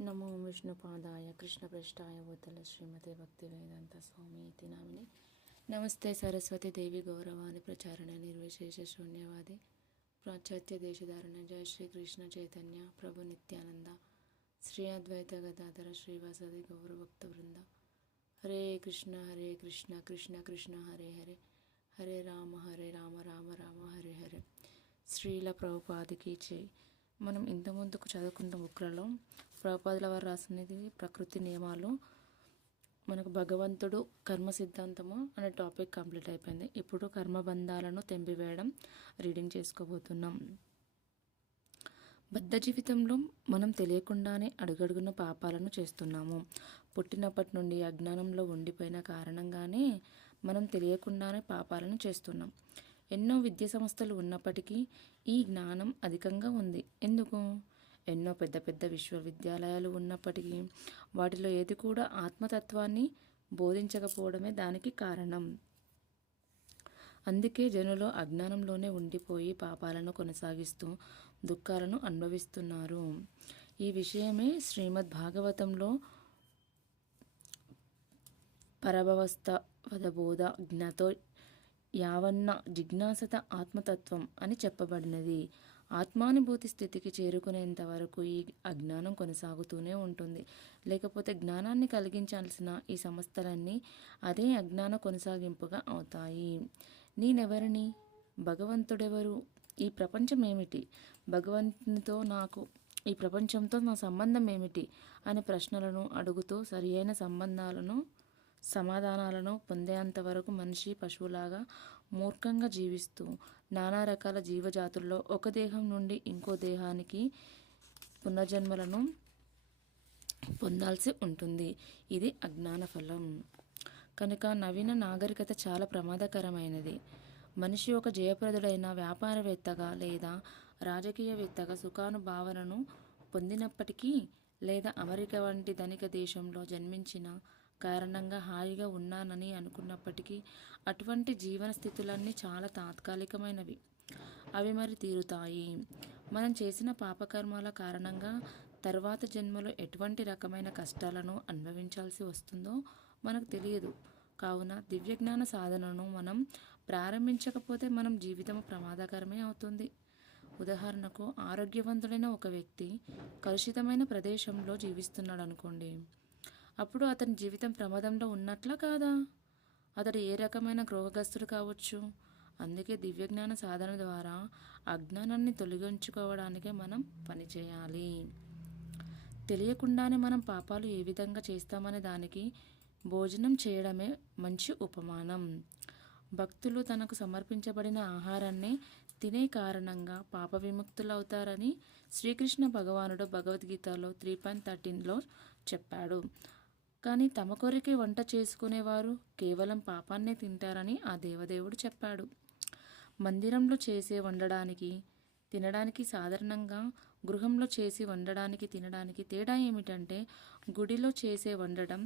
నమో విష్ణుపాదాయ కృష్ణప్రష్టాయ భూతల శ్రీమతి భక్తి వేదాంత స్వామి ఇతి నామిని నమస్తే సరస్వతి దేవి గౌరవాన్ని ప్రచారణ నిర్విశేష శూన్యవాది పాశ్చాత్య దేశధారణ జయ శ్రీ కృష్ణ చైతన్య ప్రభు నిత్యానంద శ్రీ అద్వైత గదాధర శ్రీవాసది గౌరవభక్త బృంద హరే కృష్ణ హరే కృష్ణ కృష్ణ కృష్ణ హరే హరే హరే రామ హరే రామ రామ రామ హరే హరే శ్రీల ప్రభుపాదికి చేయి మనం ఇంత ముందుకు చదువుకున్న బుక్లలో ప్రభుపాదుల వారు రాసినది ప్రకృతి నియమాలు మనకు భగవంతుడు కర్మ సిద్ధాంతము అనే టాపిక్ కంప్లీట్ అయిపోయింది. ఇప్పుడు కర్మబంధాలను తెంపివేయడం రీడింగ్ చేసుకోబోతున్నాం. బద్ధ జీవితంలో మనం తెలియకుండానే అడుగడుగున పాపాలను చేస్తున్నాము. పుట్టినప్పటి నుండి అజ్ఞానంలో ఉండిపోయిన కారణంగానే మనం తెలియకుండానే పాపాలను చేస్తున్నాం. ఎన్నో విద్యా సంస్థలు ఉన్నప్పటికీ ఈ జ్ఞానం అధికంగా ఉంది. ఎందుకు? ఎన్నో పెద్ద పెద్ద విశ్వవిద్యాలయాలు ఉన్నప్పటికీ వాటిలో ఏది కూడా ఆత్మతత్వాన్ని బోధించకపోవడమే దానికి కారణం. అందుకే జనులు అజ్ఞానంలోనే ఉండిపోయి పాపాలను కొనసాగిస్తూ దుఃఖాలను అనుభవిస్తున్నారు. ఈ విషయమే శ్రీమద్ భాగవతంలో పరభవస్థ పదబోధ జ్ఞతో యావన్న జిజ్ఞాసత ఆత్మతత్వం అని చెప్పబడినది. ఆత్మానుభూతి స్థితికి చేరుకునేంత వరకు ఈ అజ్ఞానం కొనసాగుతూనే ఉంటుంది. లేకపోతే జ్ఞానాన్ని కలిగించాల్సిన ఈ సంస్థలన్నీ అదే అజ్ఞాన కొనసాగింపుగా అవుతాయి. నేనెవరిని? భగవంతుడెవరు? ఈ ప్రపంచం ఏమిటి భగవంతునితో నాకు ఈ ప్రపంచంతో నా సంబంధం ఏమిటి అనే ప్రశ్నలను అడుగుతూ సరియైన సంబంధాలను సమాధానాలను పొందేంత వరకు మనిషి పశువులాగా మూర్ఖంగా జీవిస్తూ నానా రకాల జీవజాతుల్లో ఒక దేహం నుండి ఇంకో దేహానికి పునర్జన్మలను పొందాల్సి ఉంటుంది. ఇది అజ్ఞాన ఫలం. కనుక నవీన నాగరికత చాలా ప్రమాదకరమైనది. మనిషి ఒక జయప్రదుడైన వ్యాపారవేత్తగా లేదా రాజకీయవేత్తగా సుఖానుభావనను పొందినప్పటికీ లేదా అమెరికా వంటి ధనిక దేశంలో జన్మించిన కారణంగా హాయిగా ఉన్నానని అనుకున్నప్పటికీ అటువంటి జీవన స్థితులన్నీ చాలా తాత్కాలికమైనవి. అవి మరి తీరుతాయి. మనం చేసిన పాపకర్మాల కారణంగా తర్వాత జన్మలో ఎటువంటి రకమైన కష్టాలను అనుభవించాల్సి వస్తుందో మనకు తెలియదు. కావున దివ్యజ్ఞాన సాధనను మనం ప్రారంభించకపోతే మనం జీవితం ప్రమాదకరమే అవుతుంది. ఉదాహరణకు ఆరోగ్యవంతుడైన ఒక వ్యక్తి కలుషితమైన ప్రదేశంలో జీవిస్తున్నాడు అనుకోండి అప్పుడు అతని జీవితం ప్రమాదంలో ఉన్నట్లా కాదా? అతడు ఏ రకమైన గృహగస్తుడు కావచ్చు? అందుకే దివ్యజ్ఞాన సాధన ద్వారా అజ్ఞానాన్ని తొలగించుకోవడానికే మనం పనిచేయాలి తెలియకుండానే మనం పాపాలు ఏ విధంగా చేస్తామనే దానికి భోజనం చేయడమే మంచి ఉపమానం. భక్తులు తనకు సమర్పించబడిన ఆహారాన్ని తినే కారణంగా పాప విముక్తులవుతారని శ్రీకృష్ణ భగవానుడు భగవద్గీతలో త్రీ పాయింట్ థర్టీన్లో చెప్పాడు. కానీ తమ కొరకే వంట చేసుకునేవారు కేవలం పాపాన్నే తింటారని ఆ దేవదేవుడు చెప్పాడు. మందిరంలో చేసే వండడానికి తినడానికి సాధారణంగా గృహంలో చేసి వండడానికి తినడానికి తేడా ఏమిటంటే గుడిలో చేసే వండడం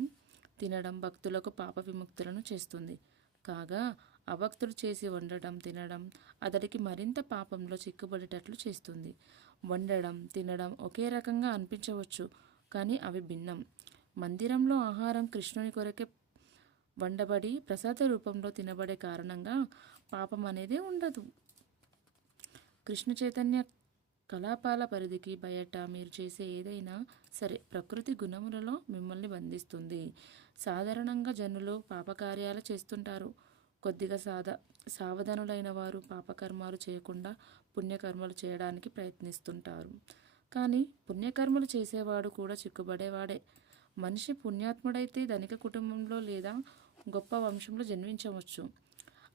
తినడం భక్తులకు పాప విముక్తులను చేస్తుంది. కాగా అభక్తుడు చేసి వండడం తినడం అతడికి మరింత పాపంలో చిక్కుబడేటట్లు చేస్తుంది. వండడం తినడం ఒకే రకంగా అనిపించవచ్చు కానీ అవి భిన్నం. మందిరంలో ఆహారం కృష్ణుని కొరకే వండబడి ప్రసాద రూపంలో తినబడే కారణంగా పాపం అనేది ఉండదు. కృష్ణ చైతన్య కలాపాల పరిధికి బయట మీరు చేసే ఏదైనా సరే ప్రకృతి గుణములలో మిమ్మల్ని బంధిస్తుంది. సాధారణంగా జనులు పాపకార్యాలు చేస్తుంటారు. కొద్దిగా సాధ సావధానులైన వారు పాపకర్మాలు చేయకుండా పుణ్యకర్మలు చేయడానికి ప్రయత్నిస్తుంటారు. కానీ పుణ్యకర్మలు చేసేవాడు కూడా చిక్కుబడేవాడే. మనిషి పుణ్యాత్ముడైతే ధనిక కుటుంబంలో లేదా గొప్ప వంశంలో జన్మించవచ్చు.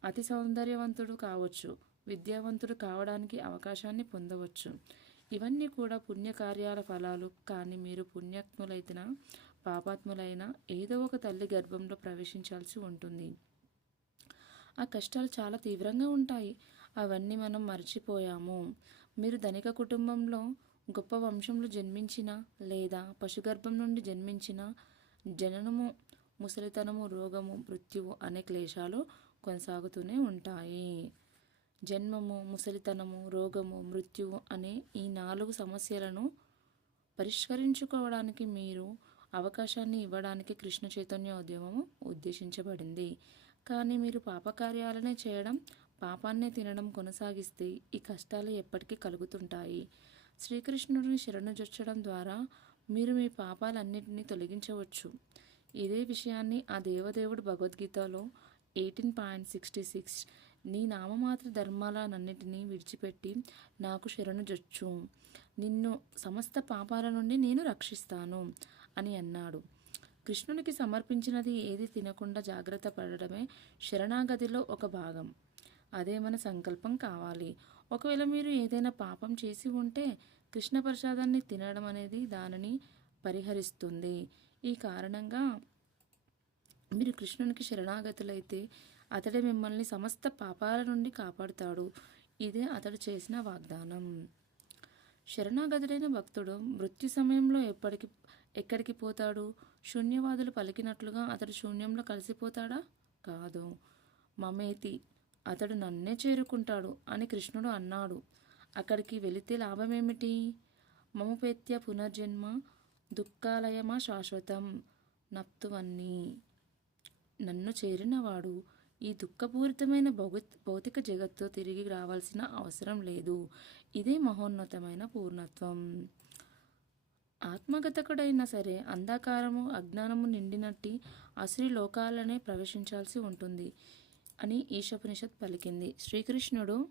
అతి సౌందర్యవంతుడు కావచ్చు. విద్యావంతుడు కావడానికి అవకాశాన్ని పొందవచ్చు. ఇవన్నీ కూడా పుణ్యకార్యాల ఫలాలు. కానీ మీరు పుణ్యాత్ములైన పాపాత్ములైన ఏదో ఒక తల్లి గర్భంలో ప్రవేశించాల్సి ఉంటుంది. ఆ కష్టాలు చాలా తీవ్రంగా ఉంటాయి. అవన్నీ మనం మర్చిపోయాము. మీరు ధనిక కుటుంబంలో గొప్ప వంశంలో జన్మించిన లేదా పశుగర్భం నుండి జన్మించిన జననము ముసలితనము రోగము మృత్యువు అనే క్లేశాలు కొనసాగుతూనే ఉంటాయి. జన్మము ముసలితనము రోగము మృత్యువు అనే ఈ నాలుగు సమస్యలను పరిష్కరించుకోవడానికి మీరు అవకాశాన్ని ఇవ్వడానికి కృష్ణ చైతన్య ఉద్యమము ఉద్దేశించబడింది. కానీ మీరు పాపకార్యాలనే చేయడం పాపాన్నే తినడం కొనసాగిస్తే ఈ కష్టాలు ఎప్పటికీ కలుగుతుంటాయి. శ్రీకృష్ణుడిని శరణుజొచ్చడం ద్వారా మీరు మీ పాపాలన్నింటినీ తొలగించవచ్చు. ఇదే విషయాన్ని ఆ దేవదేవుడు భగవద్గీతలో ఎయిటీన్ పాయింట్ సిక్స్టీ సిక్స్ నీ నామమాత్ర ధర్మాలన్నింటినీ విడిచిపెట్టి నాకు శరణుజొచ్చు. నిన్ను సమస్త పాపాల నుండి నేను రక్షిస్తాను అని అన్నాడు. కృష్ణునికి సమర్పించినది ఏది తినకుండా జాగ్రత్త పడడమే శరణాగతిలో ఒక భాగం. అదే మన సంకల్పం కావాలి. ఒకవేళ మీరు ఏదైనా పాపం చేసి ఉంటే కృష్ణ ప్రసాదాన్ని తినడం అనేది దానిని పరిహరిస్తుంది. ఈ కారణంగా మీరు కృష్ణునికి శరణాగతులైతే అతడే మిమ్మల్ని సమస్త పాపాల నుండి కాపాడుతాడు. ఇదే అతడు చేసిన వాగ్దానం. శరణాగతుడైన భక్తుడు మృత్యు సమయంలో ఎప్పటికి ఎక్కడికి పోతాడు? శూన్యవాదులు పలికినట్లుగా అతడు శూన్యంలో కలిసిపోతాడా? కాదు. మమేతి అతడు నన్నే చేరుకుంటాడు అని కృష్ణుడు అన్నాడు. అక్కడికి వెళితే లాభమేమిటి? మమపేత్య పునర్జన్మ దుఃఖాలయమా శాశ్వతం? నప్తువన్నీ. నన్ను చేరినవాడు ఈ దుఃఖపూరితమైన భౌగ భౌతిక జగత్తు తిరిగి రావాల్సిన అవసరం లేదు. ఇదే మహోన్నతమైన పూర్ణత్వం. ఆత్మగతకుడైనా సరే అంధకారము అజ్ఞానము నిండినట్టి అసురి లోకాలనే ప్రవేశించాల్సి ఉంటుంది. అని ఈశోపనిషత్ పలికింది. శ్రీకృష్ణుడు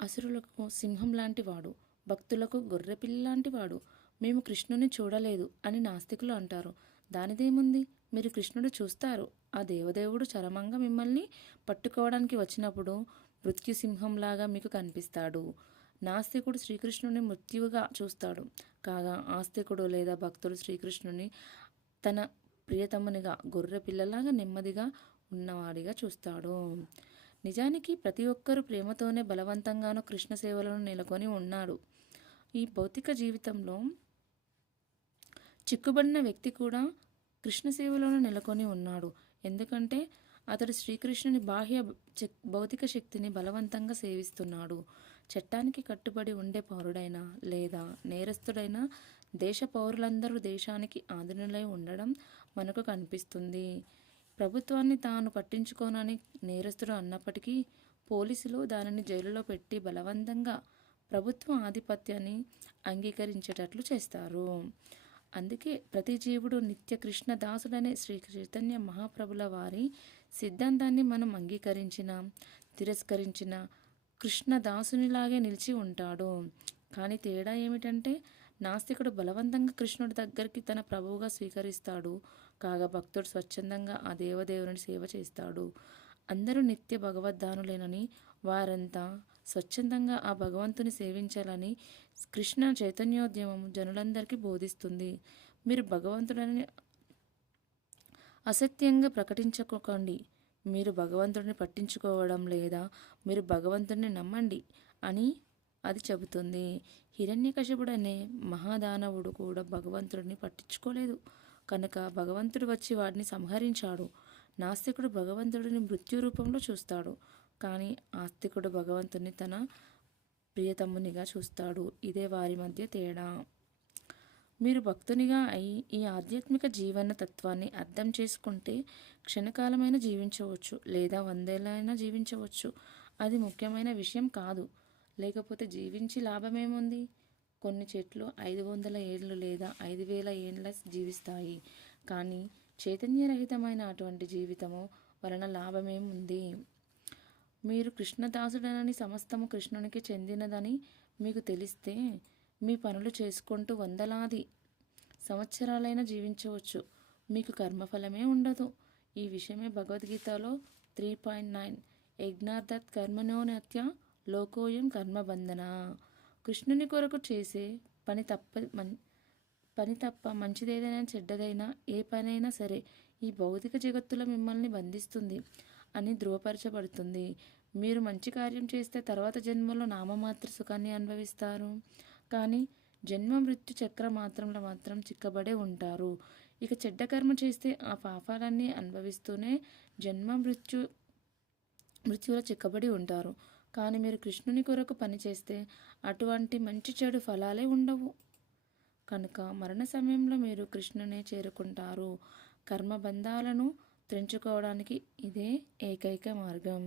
అసురులకు సింహం లాంటి వాడు భక్తులకు గొర్రెపిల్ల లాంటి వాడు మేము కృష్ణుని చూడలేదు అని నాస్తికులు అంటారు. దానిదేముంది? మీరు కృష్ణుడు చూస్తారు. ఆ దేవదేవుడు చరమంగా మిమ్మల్ని పట్టుకోవడానికి వచ్చినప్పుడు మృత్యు సింహంలాగా మీకు కనిపిస్తాడు. నాస్తికుడు శ్రీకృష్ణుని మృత్యువుగా చూస్తాడు. కాగా ఆస్తికుడు లేదా భక్తుడు శ్రీకృష్ణుని తన ప్రియతమునిగా గొర్రె పిల్లలాగా నెమ్మదిగా ఉన్నవాడిగా చూస్తాడు. నిజానికి ప్రతి ఒక్కరూ ప్రేమతోనే బలవంతంగానూ కృష్ణ సేవలను నెలకొని ఉన్నాడు. ఈ భౌతిక జీవితంలో చిక్కుబడిన వ్యక్తి కూడా కృష్ణ సేవలను నెలకొని ఉన్నాడు. ఎందుకంటే అతడు శ్రీకృష్ణుని బాహ్య భౌతిక శక్తిని బలవంతంగా సేవిస్తున్నాడు. చట్టానికి కట్టుబడి ఉండే పౌరుడైనా లేదా నేరస్తుడైనా దేశ పౌరులందరూ దేశానికి ఆధీనులై ఉండడం మనకు కనిపిస్తుంది. ప్రభుత్వాన్ని తాను పట్టించుకోనని నేరస్తుడు అన్నప్పటికీ పోలీసులు దానిని జైలులో పెట్టి బలవంతంగా ప్రభుత్వ ఆధిపత్యాన్ని అంగీకరించేటట్లు చేస్తారు. అందుకే ప్రతి జీవుడు నిత్య కృష్ణ దాసుడనే శ్రీ చైతన్య మహాప్రభుల వారి సిద్ధాంతాన్ని మనం అంగీకరించిన తిరస్కరించిన కృష్ణదాసునిలాగే నిలిచి ఉంటాడు. కానీ తేడా ఏమిటంటే నాస్తికుడు బలవంతంగా కృష్ణుడి దగ్గరికి తన ప్రభువుగా స్వీకరిస్తాడు. కాగా భక్తుడు స్వచ్ఛందంగా ఆ దేవదేవుని సేవ చేస్తాడు. అందరూ నిత్య భగవద్ధానులేనని వారంతా స్వచ్ఛందంగా ఆ భగవంతుని సేవించాలని కృష్ణ చైతన్యోద్యమం జనులందరికీ బోధిస్తుంది. మీరు భగవంతుడని అసత్యంగా ప్రకటించుకోకండి. మీరు భగవంతుడిని పట్టించుకోవడం లేదా మీరు భగవంతుడిని నమ్మండి అని అది చెబుతుంది. హిరణ్యకశిపుడు అనే మహాదానవుడు కూడా భగవంతుడిని పట్టించుకోలేదు. కనుక భగవంతుడు వచ్చి వాడిని సంహరించాడు. నాస్తికుడు భగవంతుడిని మృత్యు రూపంలో చూస్తాడు. కానీ ఆస్తికుడు భగవంతుని తన ప్రియతమ్మునిగా చూస్తాడు. ఇదే వారి మధ్య తేడా. మీరు భక్తునిగా అయి ఈ ఆధ్యాత్మిక జీవన తత్వాన్ని అర్థం చేసుకుంటే క్షణకాలమైన జీవించవచ్చు లేదా వందేళ్ళైనా జీవించవచ్చు. అది ముఖ్యమైన విషయం కాదు. లేకపోతే జీవించి లాభమేముంది? కొన్ని చెట్లు ఐదు వందల ఏళ్ళు లేదా ఐదు వేల ఏళ్ళ జీవిస్తాయి. కానీ చైతన్యరహితమైన అటువంటి జీవితము వలన లాభమేముంది మీరు కృష్ణదాసుడనని సమస్తము కృష్ణునికి చెందినదని మీకు తెలిస్తే మీ పనులు చేసుకుంటూ వందలాది సంవత్సరాలైనా జీవించవచ్చు. మీకు కర్మఫలమే ఉండదు. ఈ విషయమే భగవద్గీతలో త్రీ పాయింట్ నైన్ యజ్ఞార్థత్ కర్మణోనత్య లోకోయం కర్మబంధన. కృష్ణుని కొరకు చేసే పని తప్ప మన్ పని తప్ప మంచిదేదైనా చెడ్డదైనా ఏ పనైనా సరే ఈ భౌతిక జగత్తులో మిమ్మల్ని బంధిస్తుంది అని ధృవపరచబడుతుంది. మీరు మంచి కార్యం చేస్తే తర్వాత జన్మలో నామమాత్ర సుఖాన్ని అనుభవిస్తారు. కానీ జన్మ మృత్యు చక్ర మాత్రంలో మాత్రం చిక్కబడే ఉంటారు. ఇక చెడ్డ కర్మ చేస్తే ఆ పాపాలన్నీ అనుభవిస్తూనే జన్మ మృత్యు మృత్యువులో చిక్కబడి ఉంటారు. కానీ మీరు కృష్ణుని కొరకు పనిచేస్తే అటువంటి మంచి చెడు ఫలాలే ఉండవు. కనుక మరణ సమయంలో మీరు కృష్ణునే చేరుకుంటారు. కర్మబంధాలను తెంచుకోవడానికి ఇదే ఏకైక మార్గం.